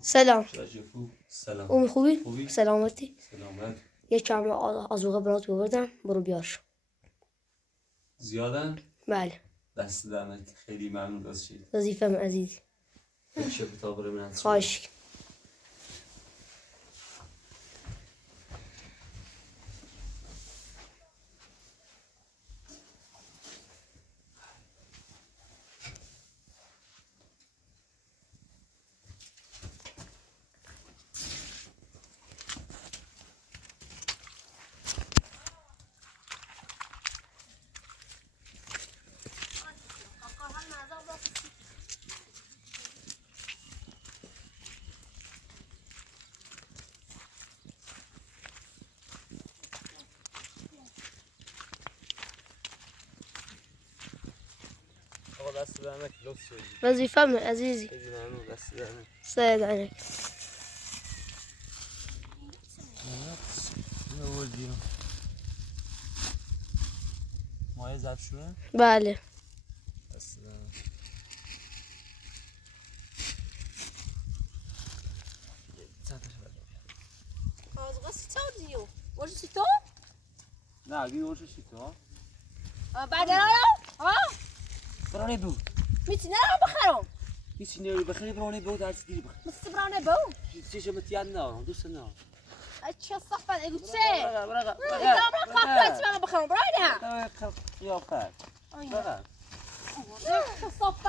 سلام. سلام. اومی خوبی؟ سلامتی؟ سلامت. یک کم آزوقه برات بردم، برو بیارش. زیادن؟ بله. دست دمت خیلی ممنون از چی؟ وظیفم عزیزی. میشه کتاب رو من خواهش. دست دمت لطف شدی. وظیفم عزیزی. خیلی ممنون دست دمت. سعید علیک. مایه ظرفشویه؟ بله. دست دمت. آزغا سیتا دیو. وش سیتا؟ نه بی وش سیتا. بعد را؟ برانه بو. میتونی را بخرم. میتونی رو بخری برانه بو درس دیری بخری. مثل برانه بو. چیشه متیان نه دوست نه. چه صفت اگه چه؟ برا. دامن قفلت من بخرم برای نه. قیافت. برا. چه صفت؟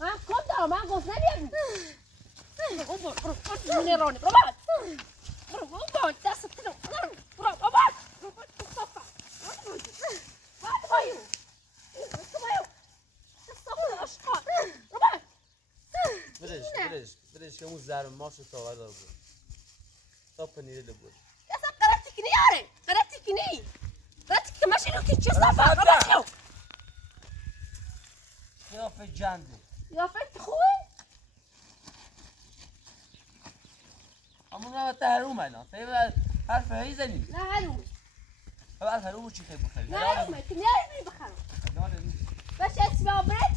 من کم دارم من گفت نمیارم. برو رانه برو دست تلو برو چه صفت؟ بایو. بدش که اون زرم ماشو تاور دار بود تا پنیره بود یا سب قرارتی کنی یاره قرارتی کنی که ماشین رو که چه صفحه رو باشیو قیافه جنده یا فکر خوبه همون رو تحروم الان طیب حرف هایی زنی نه هرومه اول هرومو چی خیلی بخری نه هرومه که نیاری بری بخرم باشه اسمه برد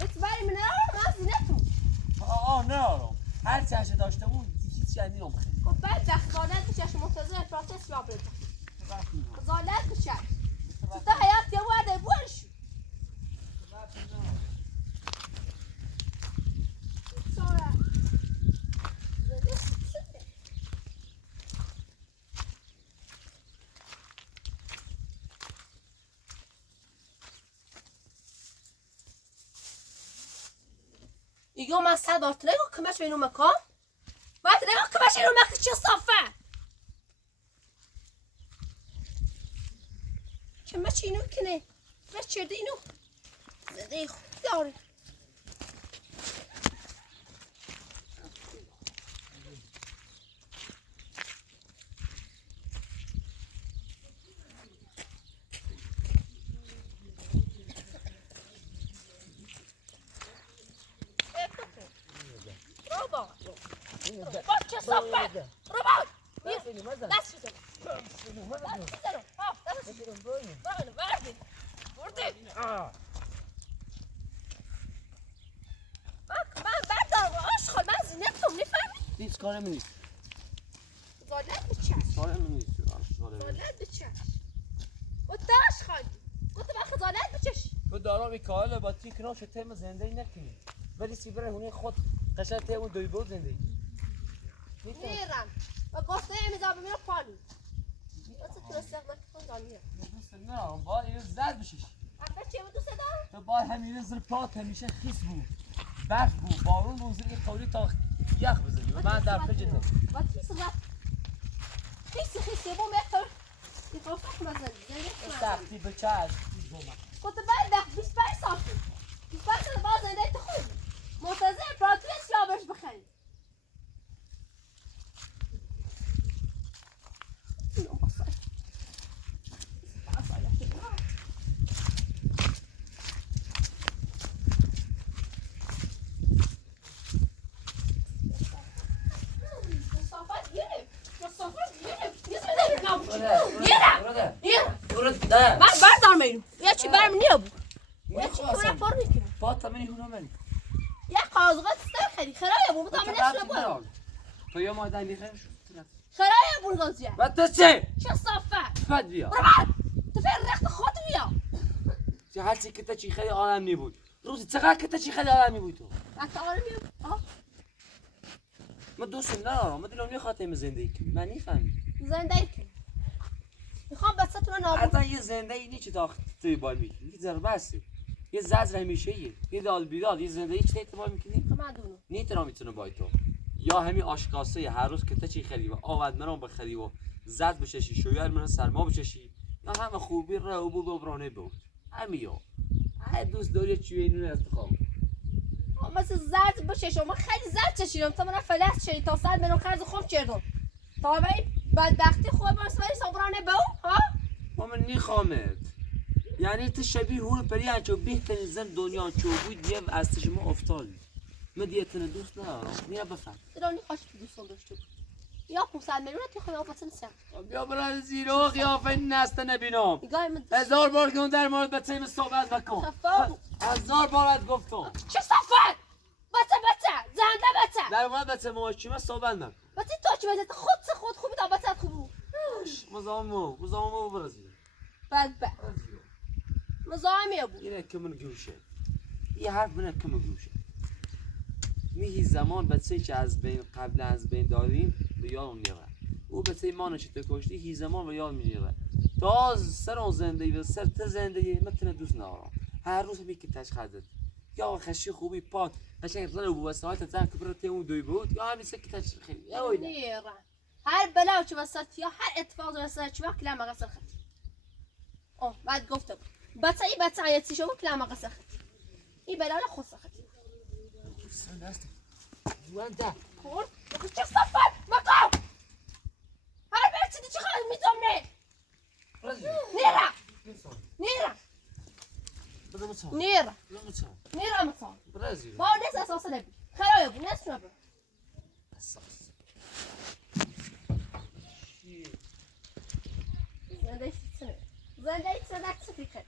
اتباری من رو مازی نتون نه هر چه هشه داشته بود هیچ چندی رو بخری خب بعد بخت زالت بشش منتظر پراتس اسمه برد زالت بشش تا حیات یا واده بورش سورا يوم السبت تلاقوا كماش بينو مكان ما تلاقوا كماش بينو مكان شو صفة كماش ينو كني ما تشردينو زدي خداري بچه صفه رباط دست شده من بردارم آشخال من زینتم نفهمی؟ هیچ کاره من نیست زالت بچش کاره من نیست زالت بچش گفت آشخال گفت من زالت بچش تو دارم این کاله با تی کناش تیم زندگی نکنی ولی سی بره هونه خود قشنگ تیم دوی بود زندگی میرم و گفته امیزا بمیرم پانی واسه تو استقبال کن دانیه دوست نه باید اینو زد بشش اما چه دوست دارم؟ تو باید همینه زیر پات همیشه خیس بود برف بود بارون بود زیر قولی تا یخ بزنی و من در فجر نه باید خیس زد خیسی بوم اختار این توفق مزنی سختی به چشم گفته باید دخت 25 سانتی 25 سانتی باز زنده تو خوب منتظر پراتریس یا برش بخرید من بردار میرم یا چی برم نیا بود یا چی کنم پر میکنم پات منی هونو منی یا قازغات استخدي خرايا بو بطعم الناس لبوا تو يا ما دني خير خرايا بو الغازية بس چه شو صفة فد بیا ربع تفير ريحة خاطر بيا چه هرچی که تا چی خیلی عالمی بود روزی چقدر که تا چی خیلی عالمی بود تو انت عالمي اه من دوست ندارم من دلم خاطر زندگی کنم من نفهمی زين دايك میخوام بسات من آبون اصلا یه زندگی نیست تا توی بال میکنی یه ضربه است یه زجر همیشه یه دال بیدال یه زندگی چه اعتبار میکنی ما دونو نیترا میتونه با تو یا همین آشکاسه هر روز که تا چی خری و آود منو بخری و زد بچشی شویر منو سرما بچشی یا همه خوبی رو بود و برانه بود همیا هر دوست داری چی اینو انتخاب مثل زرد باشه شما خیلی زرد چشیدم تا من فلس شدی تا صد منو قرض خوب چردم تا ولی بدبختی خوب من سواری صبرانه به اون ها ما من نیخامت یعنی تو شبیه هول پری انچو بهترین زن دنیا چو بود یه از شما افتاد من دیتن دوست ندارم نیا بفهم درانی خوش دوست داشته بود یا 500 میلیون تو خیلی آفت نسیم بیا برای زیرو قیافه نسته نبینم نگاه من 1000 بار که اون در مورد بچه من صحبت نکن خفا 1000 بار ات گفتم چه صفت بچه زنده بچه در مورد بچه ماشی من صحبت نکن بچه تو چی بچه خود خوبی تا بچه خوبو مزامو برازیل بدبخت مزاحمی ابو اینه که من گوشه یه حرف منه که من گوشه میهی زمان بچه که از بین قبل از بین داریم به یاد میاره او بچه مانش تو کشتی هی زمان به یاد میاره تا سر اون زندگی و سر تا زندگی متن دوست ندارم هر روز میگی تشخصت یا خشی خوبی پاک قشنگ رنو بو ساعت زن که برات اون دوی بود یا همین سکت تش خیلی یا ویلا نیره هر بلا چه وسط یا هر اتفاق وسط چه وقت کلام قصر خط بعد گفتم بچه عیاتی شو کلام قصر خط این بلا لا خص خط وانت کور چه صفر مقام هر بچه چه خواهد میتونم نیره مثلا برازیل با نس اساس نبی خرای ابو نس نبی زنده سنت سفیکه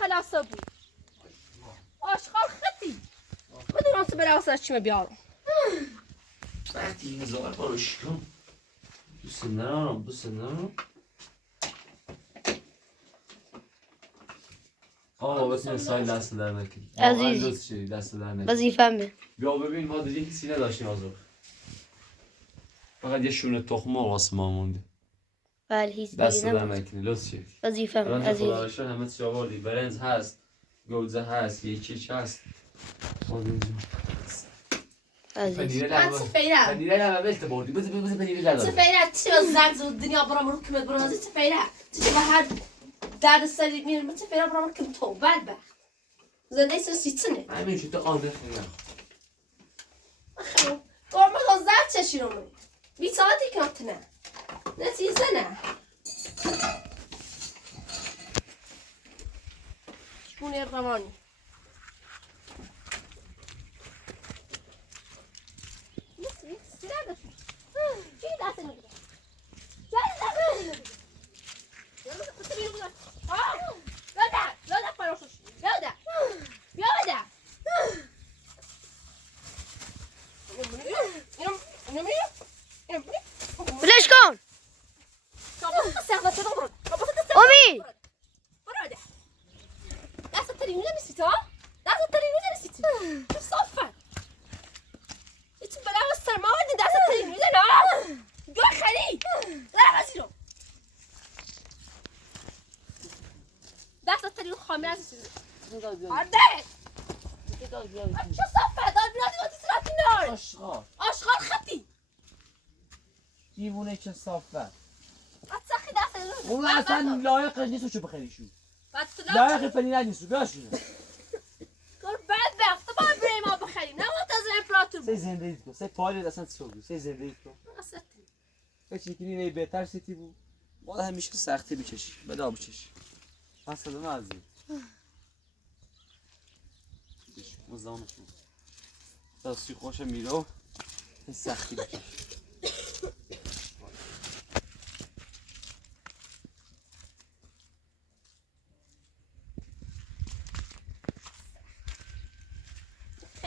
خلاص بود آشغال خطی بدونم تو بلا واسه چی بیارم بعدی هزار بارش کن دوست ندارم بسیم سایل دست در نکنی عزیزی. دست در نکنی وظیفمه بیا ببین ما دیگه کسی نداشتیم آزور فقط یه شونه تخمه واسه ما مونده بله هیچ دست دیگه در نبود نکنی لطف شد وظیفمه الان عزیزی خدا رو شکر همه چی آوردی برنز هست گوزه هست یه چیش هست عزیز من سفیرم پنیره لبه بلت بردی بزن پنیره لبه سفیره چی با زرد زود دنیا برام رو کمت برام سفیره چی به هر درد سری میرم من سفیره برام کم تو بدبخت زنده سوسی تنه همین شد تو آنده خیلی قرمه تو زرد چشی رو منی بی ساعتی که نتنه نتیزه نه شونه روانی چی دست نگیره یاده پراشوش یاده بلش کن امید دست ترینو نمیسید ها دست ترینو نمیسید تو صافه ایتون بلا و سرمایه دست ترینو نه گوه خلی دارم از اینو دست ترینو خامه از اینو آرده چه صافه دار بیادی و تیسراتی نار آشغال خطی دیوونه چه صافه اتسخی دست اون اصلا لایقش نیست چو بخریشو لایق پنیره نیست بیاشونه کار بدبخت تو باید برای ما بخریم نه منتظر امپراتور سی زندگی کن سی پالی اصلا سوگو سی زندگی کن فکر کنی نی بهتر سیتی بود باید همیشه سختی بکشی بدا بکشی اصلا من عزیز مزامشون دستی خوش میرو سختی بکشی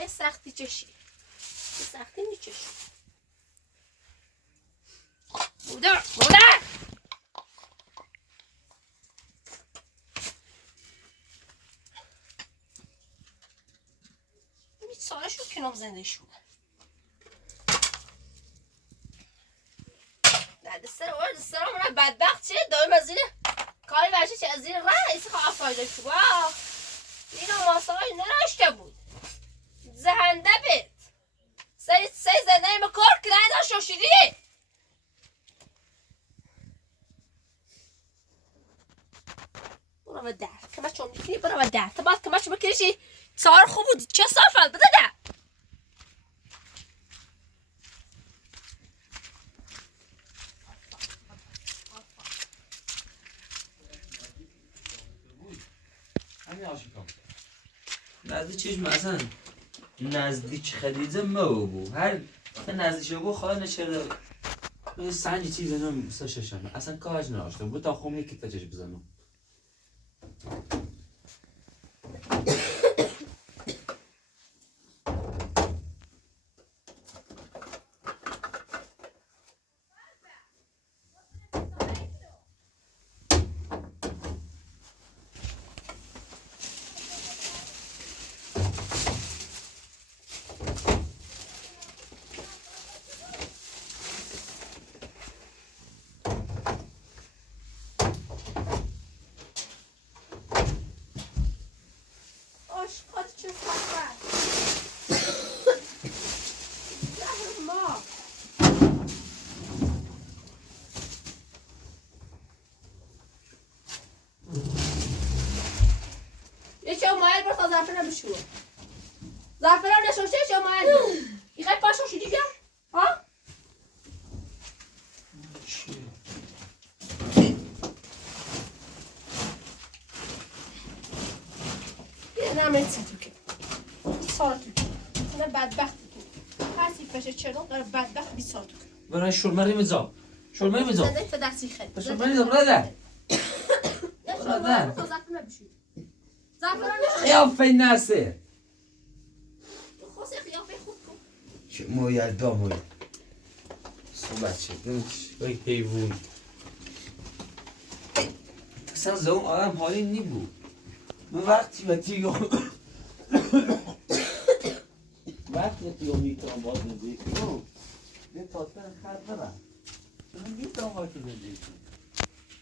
این سختی چشی این سختی نیچشی بودر این ساله شد کنام زنده شونه دسترا من بدبخت چیه دایم از این کاری برشه چه از این رئیس خواه فایده شو اینو ماساقای نراشته بود زهنده بید سه زنده ایمه کار کنه دا شوشیدی برو و در کمه چون میکنی برو و در تا باید کمه چون بکنیشی سار خوب بودی چه صافل بده در همین آشکام نزدیک چشم اصلا نزدیک خریده ما بو هر نزدیک بو خواهد نشرده سنجی چیز نمی سششم اصلا کارش ناشته بود تا خوم یکی تجش بزنم زعفران بشو زعفران نشوشه چه ماهی این خیلی پاشو شدی بیا ها یه نمیت تو که سال تو که نه بدبخت تو هرچی پشه چرا قرار بدبخت 20 سال تو که برای شرمری میذاب شرمری میذاب زنده تو درسی خیلی شرمری میذاب برادر برادر تو زعفران بشو زعفران نشوشه قیافه نسه خواسته قیافه خوب کن چه مویل داموی صحبت شد وای حیوان اصلا زون آدم حالی نی بود من وقتی میتونم باز زندگی کنم یه تاستن خرد نبم من میتونم باید زندگی کنم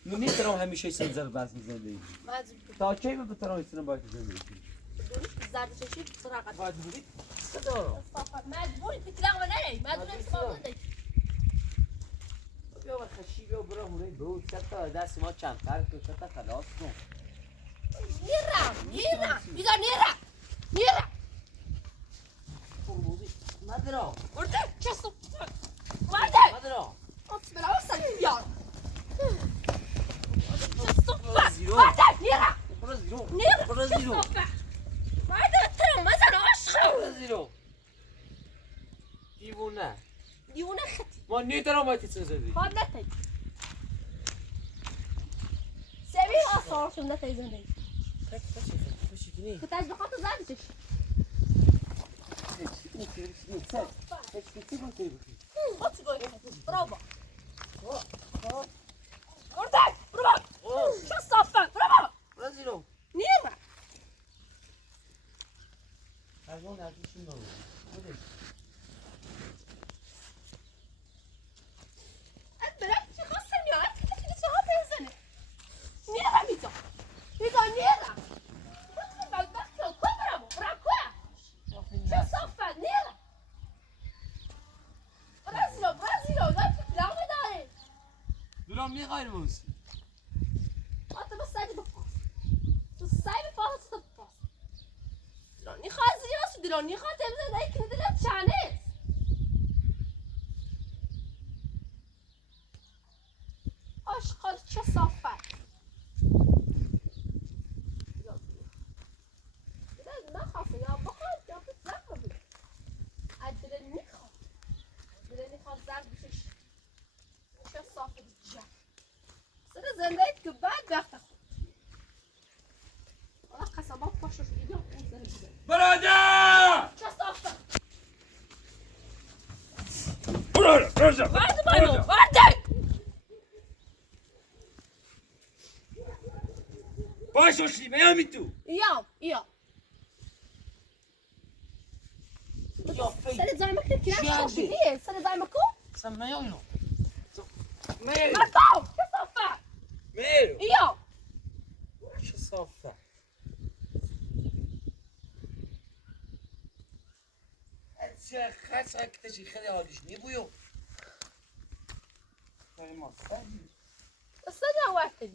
من میتونم همیشه سنزر بس زندگی کنم تا کی من بتونم ایستونم باید زندگی کنم زردشتی بسرعه باید بودید صدا مجبوری بتلاقوا مني مجبوری تسمعوا مني بیا و خشی بیا برو مونه بود ستا دست ما چند فرق تو ستا خلاص کن نيرا بيزا نيرا فرموزی مدرا ورده چستو ورده مدرا بسم الله وصل بيار چستو ورده نيرا برو زیرو نيرا برو زیرو ورده ترم مثلا عشق برو زیرو دیوونه دیونه خطی ما نیترم باید تیسن زدی خواب نتی سبی آثارشون نتی زندگی كنت عايز بخاطر زادتش خاطر جوي برافو وردك برافو شو الصفة برافو برازيلو نيرة هزون هزون شنو البلد شي خاصة نيرة كنت شهر بيزني نيرة ميزا نيرة دورم میخوای موسی انت بس ساعد بفاص تصايب فاص تفاص دروني خازي ياس دروني خاتم زي ذيك ندلت شانيس اشقر چه صافت ما خاصه يا بخاط يا بتزقب ادرني خاط زرد بشش چه صافت جا سر زندگیت که بعد وقت خود والا قسمات پاشو شدی یا اون زنده برادر چه صاف Verdi bana. Verdi. باش وشی میامی تو Ya. یا فی Sen zahmet et ki. Geldi. Değil. Sen zahmet et. sen میامی میرو Martov. Kesafa. میرو Ya. چه صافه چه خاص اکتشی خیلی حالیش نیبویو خیلی ما سردی السنة واحد.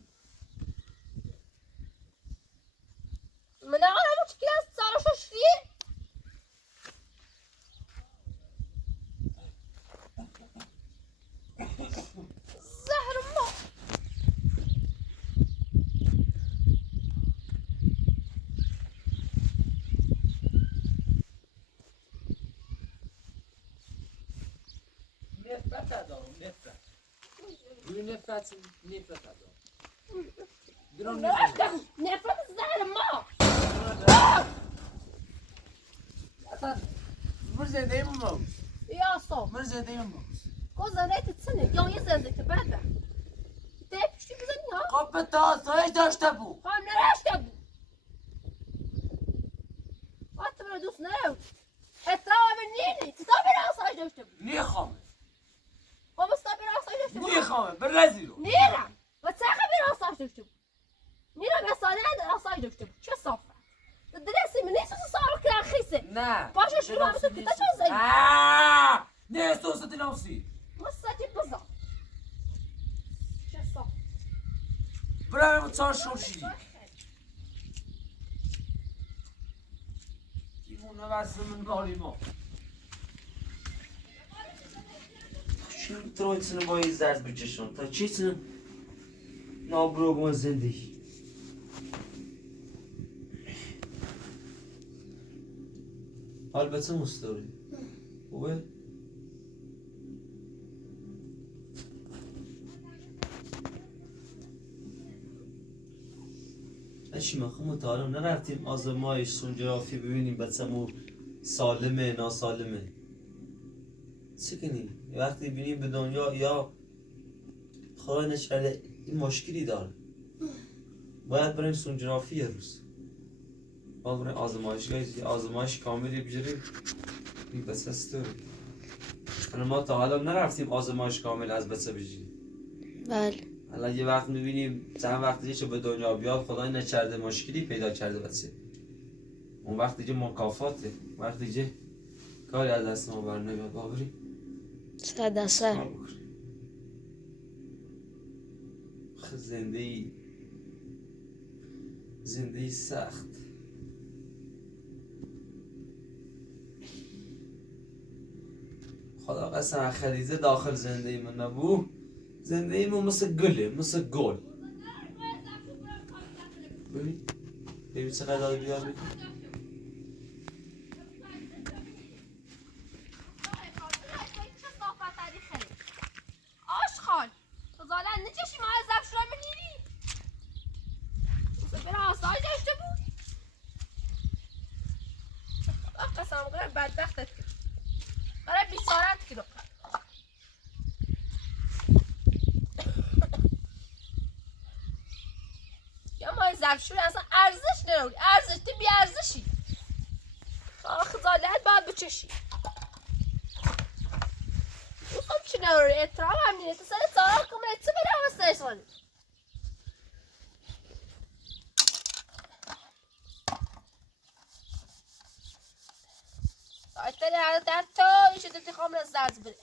من أعرف مش كده صار شو شيء. زهر ما. نفرت دارم نفرت روی نفرت دارم درم نفرت زهر ما. اصلا من زنده ایم موز يا صوب. من زنده ایم موز كوزا ريت تسنة. يوم يزن تبعده. تيب شو بزني ها؟ خب به تا آسایش داشته بو هم نراش تبو. حتى من دوس نراو. اتراوى منيني. تطابي راسه جوش تبو. نیخوامه وبس طابي راسه جوش تبو. نیخوامه برزیرو نيرة وتساخي براسه جوش تبو. نيرة بسالي عند راسه جوش تبو. شو صفة؟ الدراسة من ليش صار كلام خيسة؟ نه باشا شو عم تسكت شو زي؟ نه سوست نفسی مصاتي بالضبط. شو صفة؟ برای چهار شورشی دیوونه بسته من بالی ما چون تروی تنه با این درد بچشم تا چی تنه نابروگ ما زندگی البته مستوری خوبه؟ اشی مخوم تا نرفتیم آزمایش سونجرافی ببینیم بچه‌مو سالمه ناسالمه چه کنی؟ وقتی بینیم به دنیا یا خدای نشرده این مشکلی داره باید بریم سونجرافی یه روز باید بریم آزمایش کاملی بجریم این بچه ستوری ما تا حالا نرفتیم آزمایش کامل از بچه بجریم بله. حالا یه وقت میبینیم چند وقت دیگه چه به دنیا بیاد خدای نکرده مشکلی پیدا کرده بچه اون وقت دیگه مکافاته وقت دیگه کاری از دست ما بر نمیاد بابری 100%. زنده ای سخت خدا قسم خریزه داخل زنده من نبو زنده ایمون مثل گله مثل گل ببین چقدر داره بیار بید آشخال تزاله نچشی ما از زب شروع منیری بسه برا آسای داشته بود قسم قرار بدبختت کرد قرار بیسارت کرد یا ما زبشوری اصلا ارزش نروی ارزش تی بی ارزشی خزالت باید بچشی خب چی نروی اطرام هم نیره تو سر سارا کمونه چه بره همه سرسانی ساعتری هر در تو ایشه دلتی خواهم زرد بره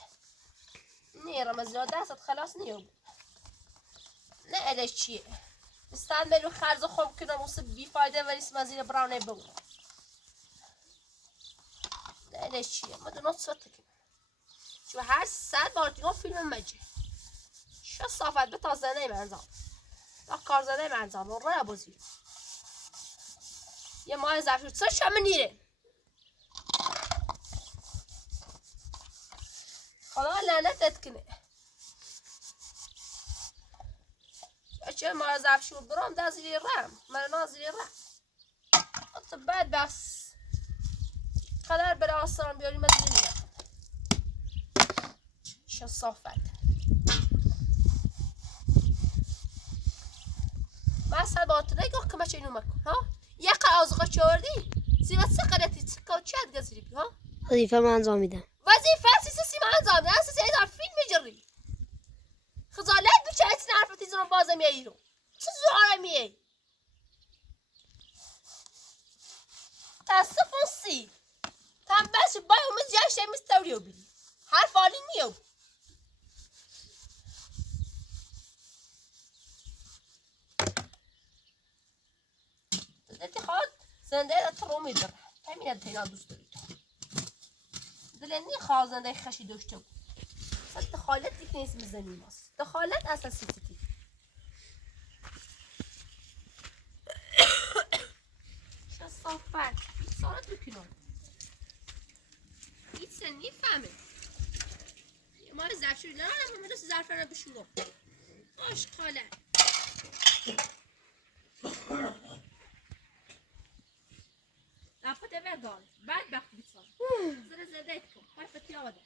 نیرم از را دستت خلاص نیو نه الش چیه استان بلو خرز خوب کنم واسه بیفایده ولی اسم زیر براونه بگو نه چیه ما دو نصفت کنم چون هر 100 بار دیگه فیلم مجه شو صافت به تا زنه منظام تا کار زنه منظام رو نبازی یه ماه زفشور چه شمه نیره خدا لعنتت کنه چه ما از افشور برام دازیری رم من نازیری رم حتی بعد بس قدر بر آسان بیاریم از دنیا چه صافت من صدات نگاه که مچه اینو مکن ها یک آزغا چوردی سیوت سه قدرتی چکا چه گذری ها وظیفه من انجام میدم وظیفه سیسی من انجام میدم سیسی ایدار فیلم میجری خجالت بچه ایسی نرفتی زنم بازم یه ایرو چه زواره میه تاسفون سی tam best bayımız yaşamız tavriyor biri. Her falin yok. دلتی خواهد زنده ایده تو رو میدر همین ایده اینا دوست دارید دلنی خواه زنده خشی داشته بود اصلا دخالت دیگه نیست میزنیم هست دخالت اساسی تیکی چه صافت سارت بکنم هیچ سن میفهمه ما زرفشوری نه همه دست زرفران بشورم آشقاله لفت وردان بعد بخت بیتان زر زده کن های فتی آده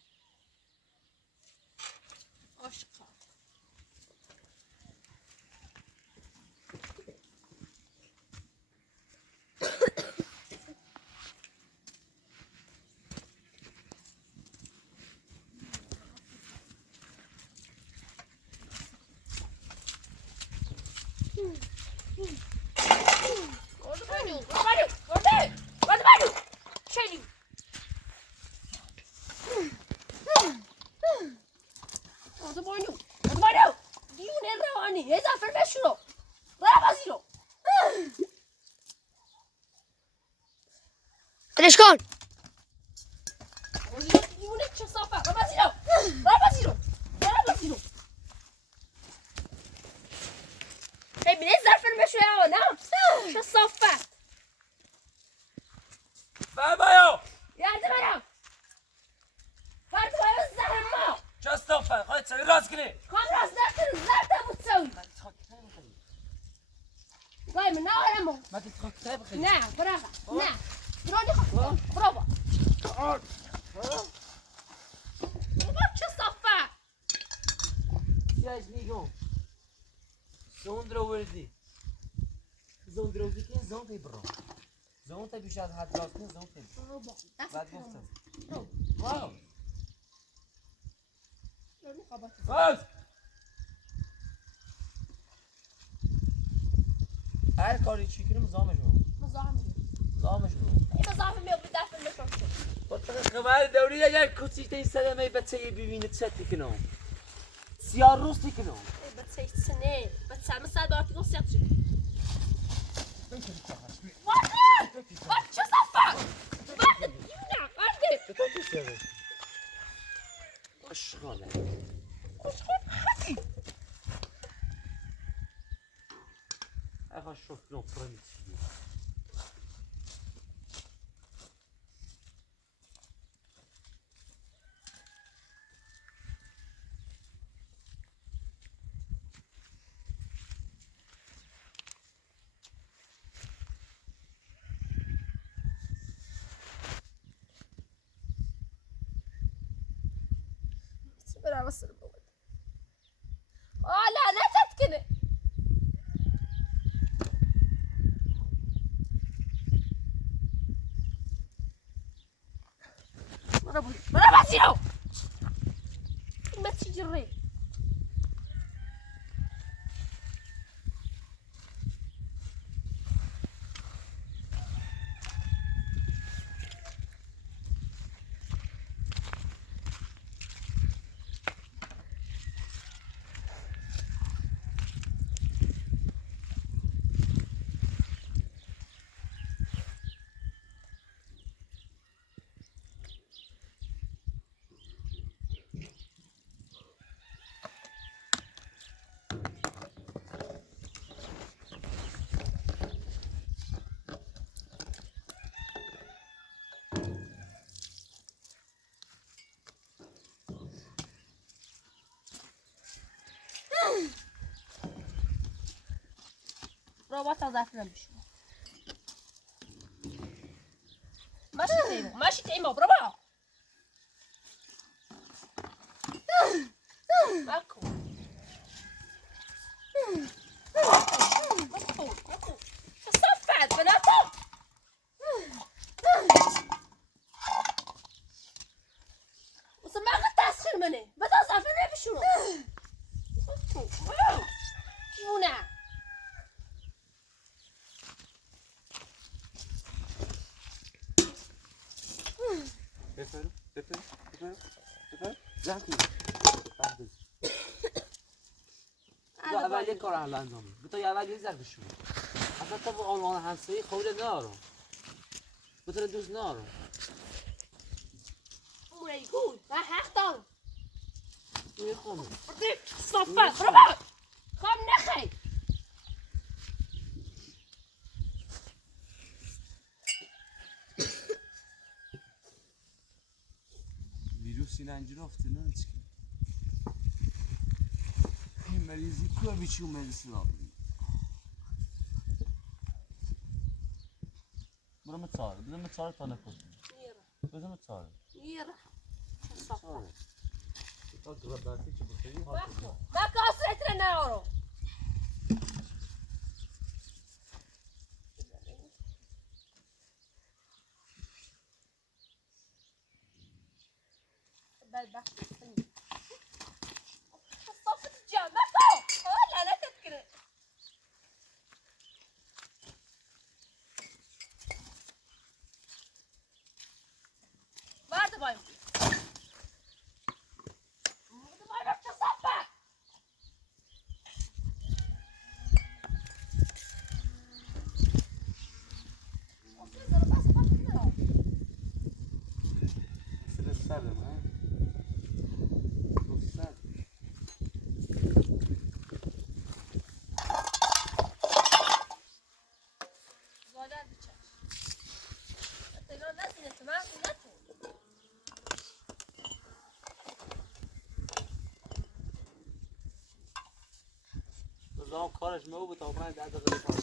آشقال ولش کن چه صافت بابایو یادم برم فرد باید زهر ما چه صافت خواهد سری راست کنی کام راست نکنم زرده بود سوی گای من نارم مگه تراکتور بخیر نه برا نه برانی خواه برا بابا چه صافت سیاج میگم زون درو وردی زون درو دیگه زون تی برو زون تی بیش از حد راست کنی زون تی بابا بعد گفتم واو دست باز هر کاری چی کنیم زامش رو زامش رو این مزاحم میاد به دفع نشون بطرق خبر دوری اگر کسی تی سلامه بچه ببینه چه تکنم سیار روز تکنم ای بچه ایت سنه بچه همه سر دارتی گفت سیاد شد وارده چه صفت وارده دیونه وارده اشغاله اخواه شکرم فرمی چیه برام سر بود لعنتت کنه برا بسیرو ما تجري رابط ازت نمیشه ماشي تيمو برافو مکن صفت بناتم وصل ما قد تسخر مني بتوصل فيني بشنو شونا بفرم زحمه اول یک کار اهل انجام بتا اول یه زرد شو اصلا تو آلمان هستی خوله نارو بتا دوست نارو موی گود و حق دارم یه خونه بردیک صفت برو خام نخی ویروس این انجور افته نه چی این مریضی که بیچی و مریضی نابی برو متاره بزن متاره تا نکشم بزن متاره میره صفت تا تو دستی چی بخیری بکن بکن نارو بدبخت صفت الجامعة لا لا تذكر بعد بايم سلام ها نظام کارش مو بود تا 5 دقیقه کار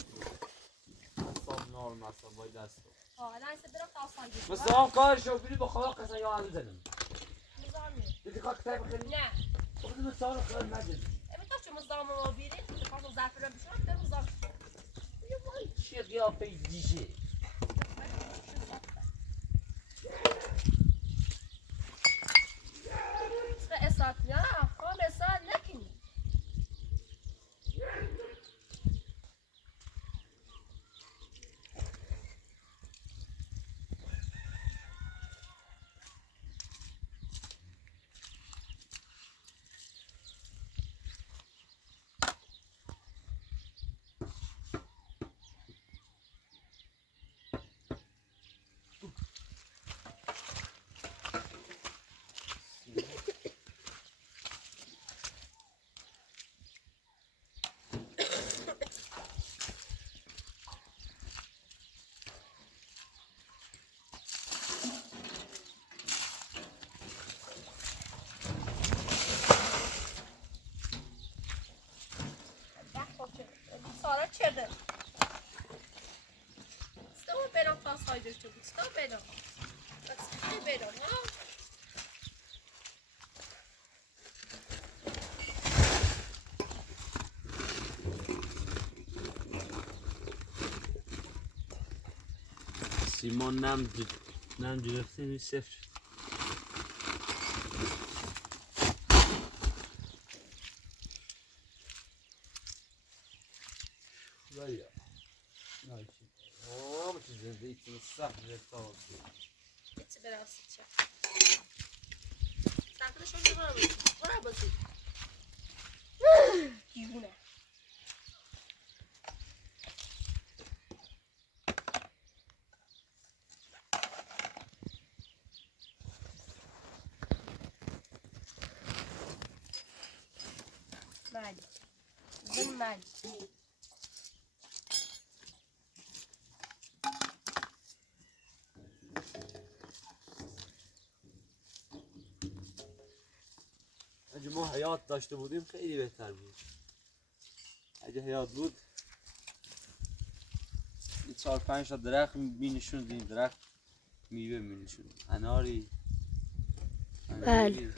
حساب نرم حساب باید دست الان برم تاصايد نظام کارش رو بری بخواه قصه یا بزنم نظامي دیدی کار کتاب خیلی نه خود مثال خیلی نجد تو چه نظام ما بیری تو خاطر ظرف رو بشم در نظام یه وای چیه قیافه دیجه اسات نه خام اسات نکنی سارا چرده استوا برام تاصايد چه بود استوا برام بس برام ها سیمان نم گرفته می صفر خدایا نه چی اوه چه زنده چه سخت رفته چه براسی چه ساکن شو برام بازی دیوونه مال زن مال اگه ما حیات داشته بودیم خیلی بهتر بود اگه حیات بود این 4-5 تا درخت می‌نشوندیم درخت میوه می‌نشوند اناری بله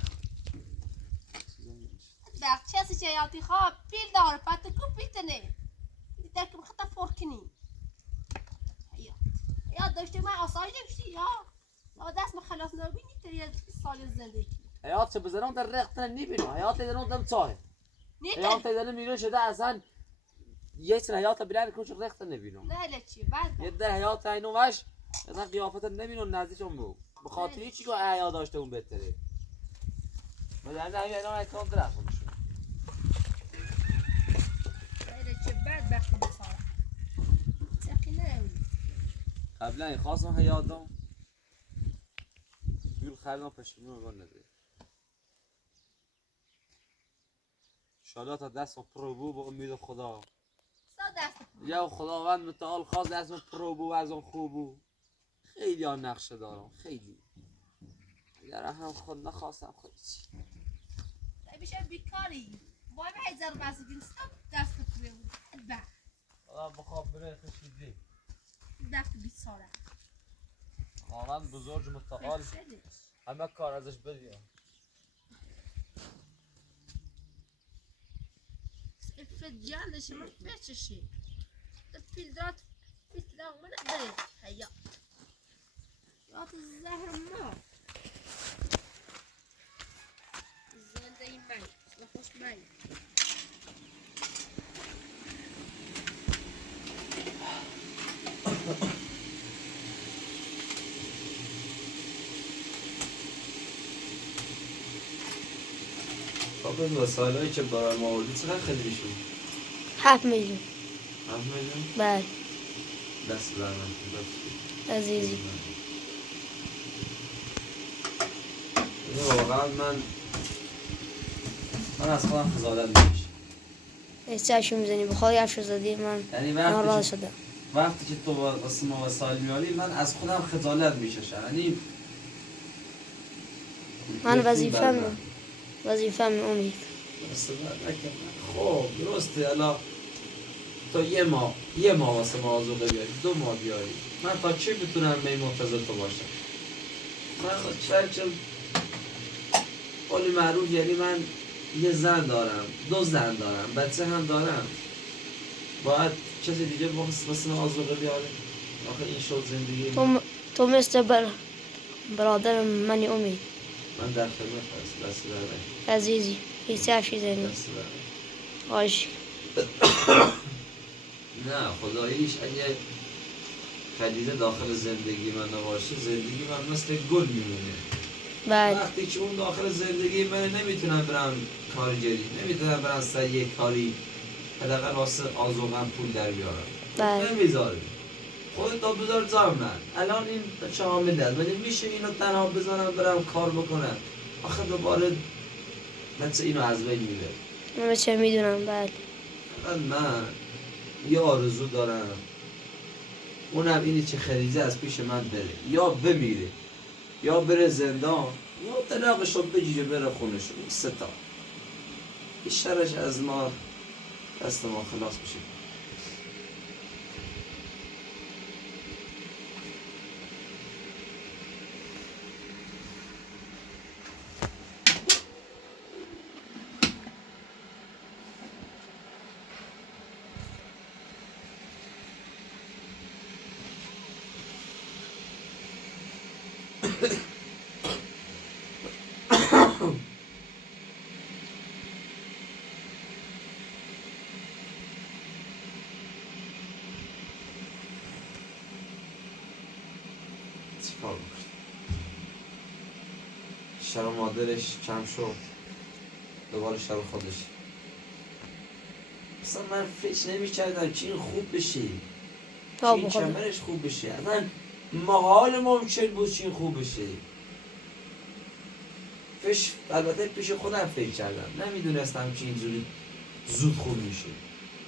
بدبخت چه از حیاتی خواب پیل داره پتو کو پیتنه درکم خطا فورکنی یا داشته من آسایش نمیشتی یا دست من خلاص نبینی تا یه سال زندگی حیات چه بزنم در رختن نبینم حیات دارم دم چاه حیات نیتن دارم میرون شده اصلا یه سر حیات بیلر کنش رختن نبینم نه لچی بعد یه در حیات اینو وش اصلا قیافت نبینم نزدیکم بو به خاطر چی که حیات داشته اون بهتره مثلا نه اینا اکانت درخونش نه لچی بعد بختی بسارم سقی نه قبلا خواستم حیاتم گول خریدم پشیمون رو نده شالا تا دستم پرو بو با امید خدا دست یا خداوند متعال خواست دستم پرو بو و از اون خوب بو خیلی ها نقشه دارم خیلی اگر هم خود نخواستم خود چی میشه بیکاری باید به هزار بسی گیرستم دست پوره بود بدبخت آدم بخواب بره خشیدی دست بیساره خواهند بزرگ متعال همه کار ازش بدیم افرد جانش من بچشی پیل درات پیل درات من داره حیات حیات زهر ما زنده من نخوش من خب این وسایلایی که برای ما آوردی چقدر خیلی شد؟ 7 میلیون 7 میلیون؟ بله دست در من عزیزی واقعا من از خودم خجالت میکشم استعشو میزنی بخوای افشو زدی من یعنی ناراحت شدم وقتی که تو واسه ما وسایل میاری من از خودم خجالت میکشم یعنی من وظیفم امید خب درسته الان تا یه ماه واسه ما آزوقه بیاری 2 ماه بیاری من تا چه میتونم به این منتظر تو باشم من چه قولی معروف یعنی من یه زن دارم 2 زن دارم بچه هم دارم باید چیز دیگه واسه ما آزوقه بیاری آخه این شد زندگی تو مثل برادر منی امید من در خدمت هست دست در عزیزی استعشو زنی دست در آش نه خداییش اگه خلیده داخل زندگی من نباشه زندگی من مثل گل میمونه بله وقتی که اون داخل زندگی من نمیتونم برم کارگری نمیتونم برم سر کاری حداقل واسه آزوغم پول در بیارم بله نمیذاره خودت تا بذار جا من الان این بچه حامله است ولی میشه اینو تنها بزنم برم کار بکنم آخه دوباره بچه اینو از بین میبره من چه میدونم بله من یه آرزو دارم اونم اینی که خریده از پیش من بره یا بمیره یا بره زندان یا طلاقشو بگیره بره خونشو این 3 تا این شرش از ما دست ما خلاص بشه چیکار بکنه شب مادرش کم شد دوباره شب خودش اصلا من فکر نمی کردم که این خوب بشه که این کمرش خوب بشه اصلا محال ممکن بود که این خوب بشه البته پیش خودم فکر کردم نمیدونستم که اینجوری زود خوب میشه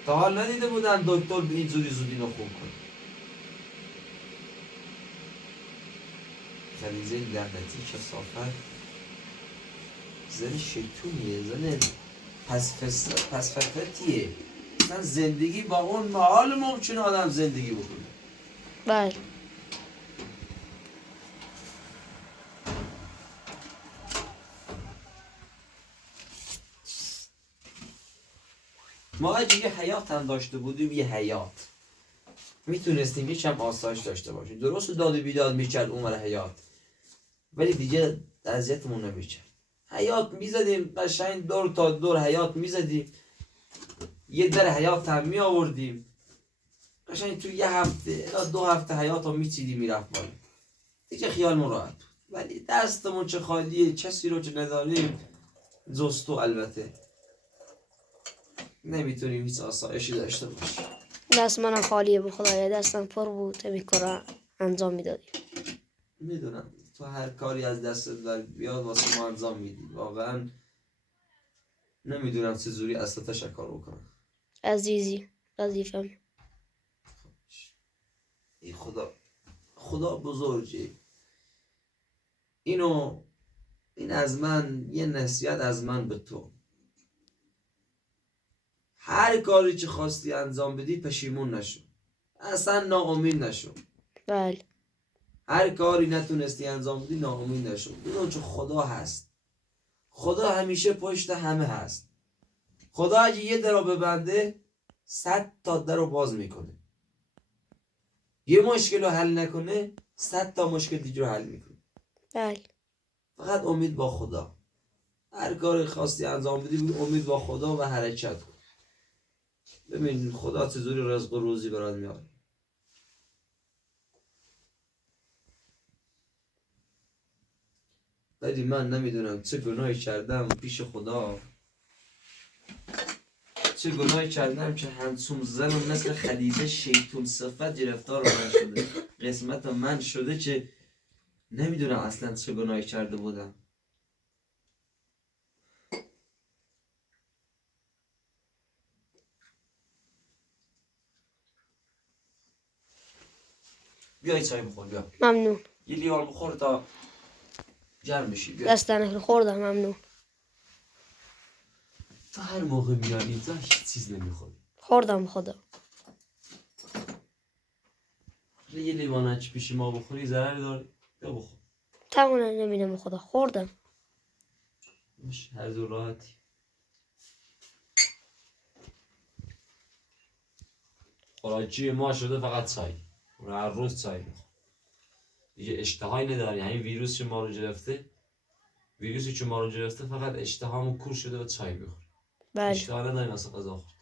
تا حال ندیده بودم دکتر به اینجوری زود اینو خوب کنه خلیزه لعنتی کثافت زن شیطونیه زن پس فتیه اصلا زندگی با اون محال ممکنه آدم زندگی بکنه بله ما اگه یه حیات هم داشته بودیم، یه حیات میتونستیم یکم آسایش داشته باشیم. درست داد و بیداد میکرد اون ور حیات، ولی دیگه اذیتمون نمیکرد. حیات میزدیم قشنگ، دور تا دور حیات میزدیم، یه در حیات هم می آوردیم قشنگ، تو یه هفته یا 2 هفته حیات رو میچیدیم میرفت بالا، دیگه خیالمون راحت بود. ولی دستمون چه خالیه، کسی رو چه نداریم جز تو، البته نمیتونیم هیچ آسایشی داشته باشیم. دست منم خالیه به خدایا، دستم پر بود همین کارا انجام میدادیم. میدونم تو هر کاری از دست در بیاد واسه ما انجام میدی، واقعا نمیدونم چه جوری اصلا تشکر بکنم. عزیزی وظیفم. ای خدا بزرگی. این از من یه نصیحت از من به تو، هر کاری که خواستی انجام بدی پشیمون نشو، اصلا ناامید نشو. بله. هر کاری نتونستی انجام بدی ناامید نشو، بدون چون خدا هست. خدا همیشه پشت همه هست. خدا اگه یه در رو ببنده 100 تا در رو باز میکنه. یه مشکل رو حل نکنه 100 تا مشکل دیگه رو حل میکنه. بله. فقط امید با خدا. هر کاری خواستی انجام بدی بگو امید با خدا و حرکت کن. ببین خدا چجوری رزق و روزی برات میاره. ولی من نمیدونم چه گناهی کردم پیش خدا، چه گناهی کردم که همچون زن مثل خدیجه شیطون صفت گرفتار من شده، قسمت من شده که نمیدونم اصلا چه گناهی کرده بودم. بیای چای بخور، بیا ممنون. یه لیوان بخور تا جمع بشی. بیا دست نکن، خوردم. ممنون. تا هر موقع میای اینجا هیچ چیز نمیخوری. خوردم خدا. یه لیوان اچ پیش ما بخوری ضرری داره، بیا بخور. تمونه نمیدم خدا، خوردم. باش هر دو راحتی. خوراکی ما شده فقط چای، هر روز چای بخور. دیگه اشتهایی نداری، یعنی ویروسی که ما رو گرفته فقط اشتهامون کور شده و چای بخور. بله. اشتها نداریم اصلا غذا خورد.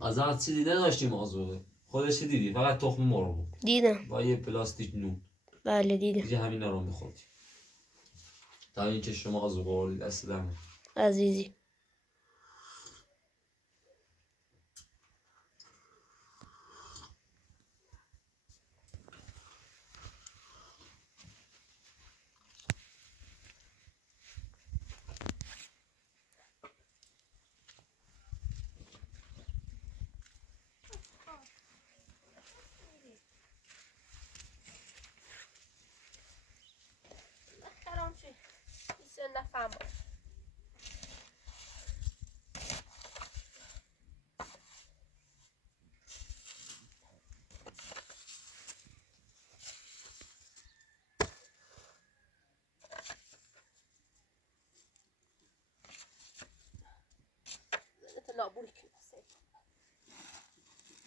غذا چیزی نداشتیم آزوقه، خودش دیدی فقط تخم مرغ بود دیدم. با یه پلاستیک نون. بله دیدم. دیگه همین رو میخوردیم تا اینکه شما آزوقه آوردید. دست دمه عزیزی. نفهم. نابوری که نسید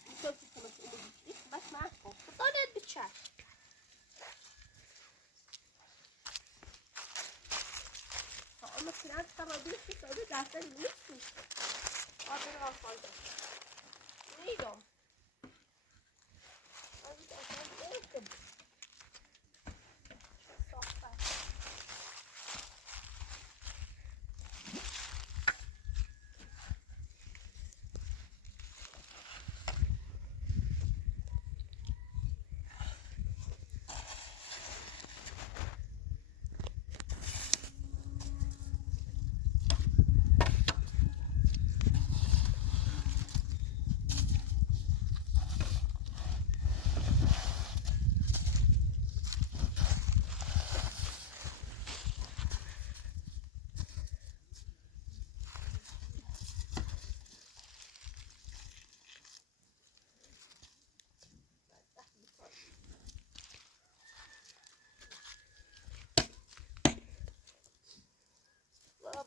میتونم که تماش امو بگیری بس معکم بطالت بچش اما کنان طبعا بیش بسازه دستان نیستی آدر آفایده نیدم آدر آفایده نیستم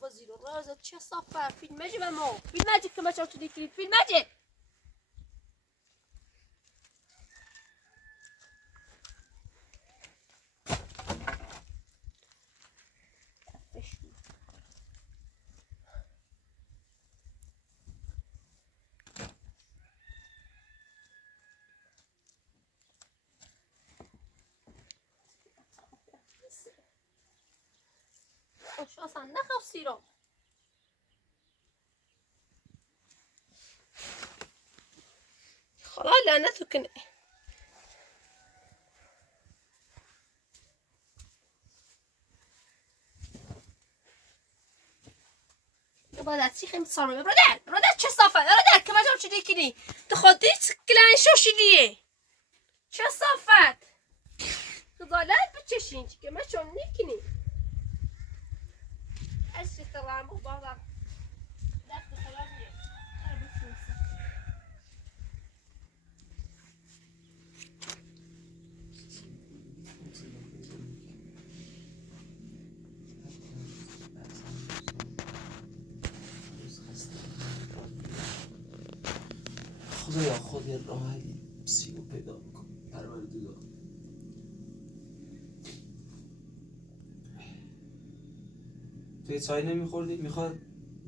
زیر راز چه صافه فیلم مجی و ما فیلم مجی که ما چه تو دیگه فیلم مجی شاسن نخواه سیرم خلا لعنتو کنه باید چی خیلی سارمه برادر چه صافه برادر که مجام چه دیکنی تو خودی کلان شوشیدیه چه صافت خدالت بچشین که ما چون نیکنی از طلعم وبعض دست خلاصية خدایا خود یه راه حلی سیبو پیدا بکن پروردگار توی چای نمیخوردی؟ میخواد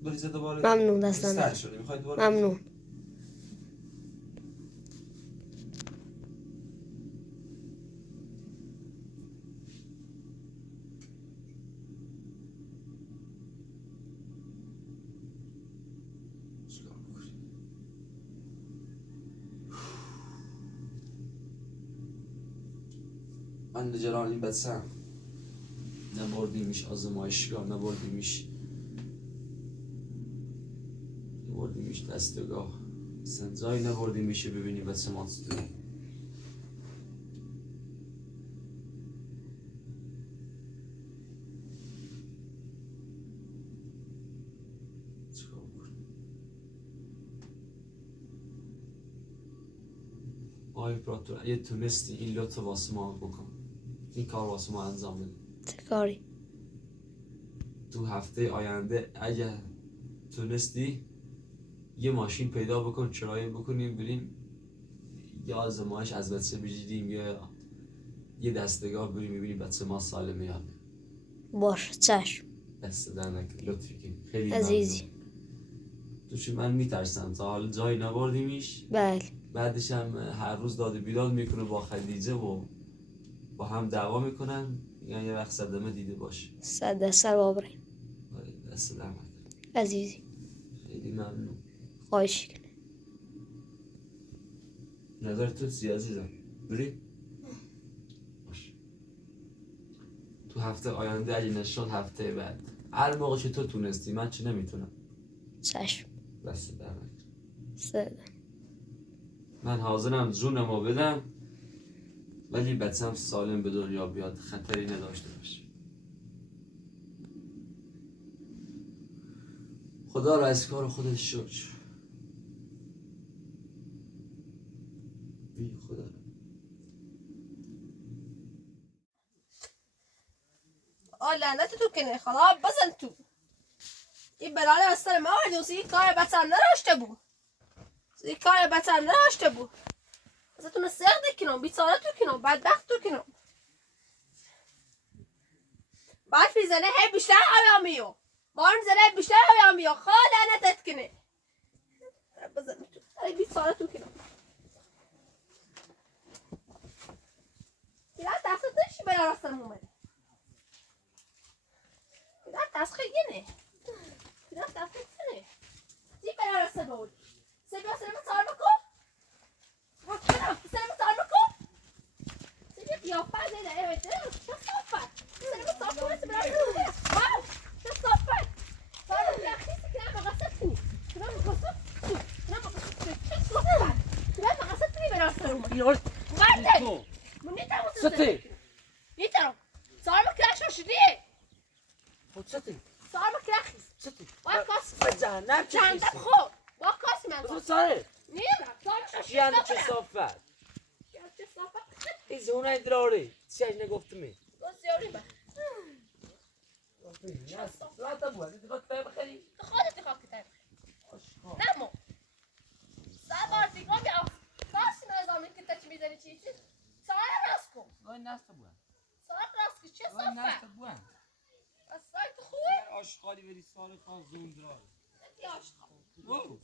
بریزه دوباره؟ ممنون دستم سر شده میخوای دوباره؟ ممنون من نجران این بدسم نبردیمیش آزمایشگاه نبردیمیش دستگاه سنزایی نبردیمیشه ببینی بدسم آتستونی آی پراتور اگه تونستی این لطف واسه ما بکن این کار واسه ما انجام بده چه کاری؟ تو هفته آینده اگه تونستی یه ماشین پیدا بکن چرایی بکنیم بریم یا آزمایش از بچه بگیریم یا یه دستگاه بریم ببینیم بچه ما سالمه یا نه باش چشم دست در نکن لطفی کن خیلی عزیزی ممنون تو چون من میترسم تا حالا جایی نبردیمیش بله بعدش هم هر روز داد و بیداد میکنه با خدیجه و با هم دعوا میکنن یعنی یه وقت صدمه دیده باشه صد سر بابریم دست در نکن عزیزی خیلی ممنون خواهش کنه نظر تو چی عزیزم بریم باش تو هفته آینده اگه نشد هفته بعد هر موقع که تو تونستی من چه نمیتونم چشم دست در نکن صد من حاضرم جونمو بدم ولی بچم سالم به دنیا بیاد خطری نداشته باشه خدا را از کار خودش شکر بی خدا لعنت تو کنه خلا بزن تو این بلاله از سر ما آورد و این کار بچم نداشته بود این کار بچم نداشته بود ازتون سرد کنم بیچاره تو کنم بدبخت تو کنم برف میزنه هی بیشتر هوا میو بارون میزنه بیشتر هوا میو خدا لعنتت کنه بزن تو ای بیچاره تو کنم اینا دست داشتی برای راستم اومده اینا دست خیلی اینا دست خیلی زی برای راستم بود سبیا سرم سال بکن وقتی سرم سال بکن سبیا قیافه زیده ایوه چه صافت سرم سال کنه سبرای روزه واو چه صافت سالم یخیسی که نم مقصد کنی کنم مقصد چه صافت کنم مقصد کنی برای راستم اومده مرده من نیتم ستی نیتم سالم کرخش شدیه خود ستی سالم کرخیز ستی وای کاس جهنم چه جهنم خود با کاس من بزن ساره نیرم سالم چیان چه صافت چه صافت این زونه دراری چی اج نگفتمی بسیاری با لا تبغى تبغى تبغى بخلي تو خودت میخواد که تایپ نه ما سر بار دیگه بیا راست نظامی که تک میزنی چی ساعت راست کن لا الناس تبغى ساعت راست که چه لا الناس صفه تبغى از سایت خوبه آشغالی بری سال خان زون درای دیاشقا واو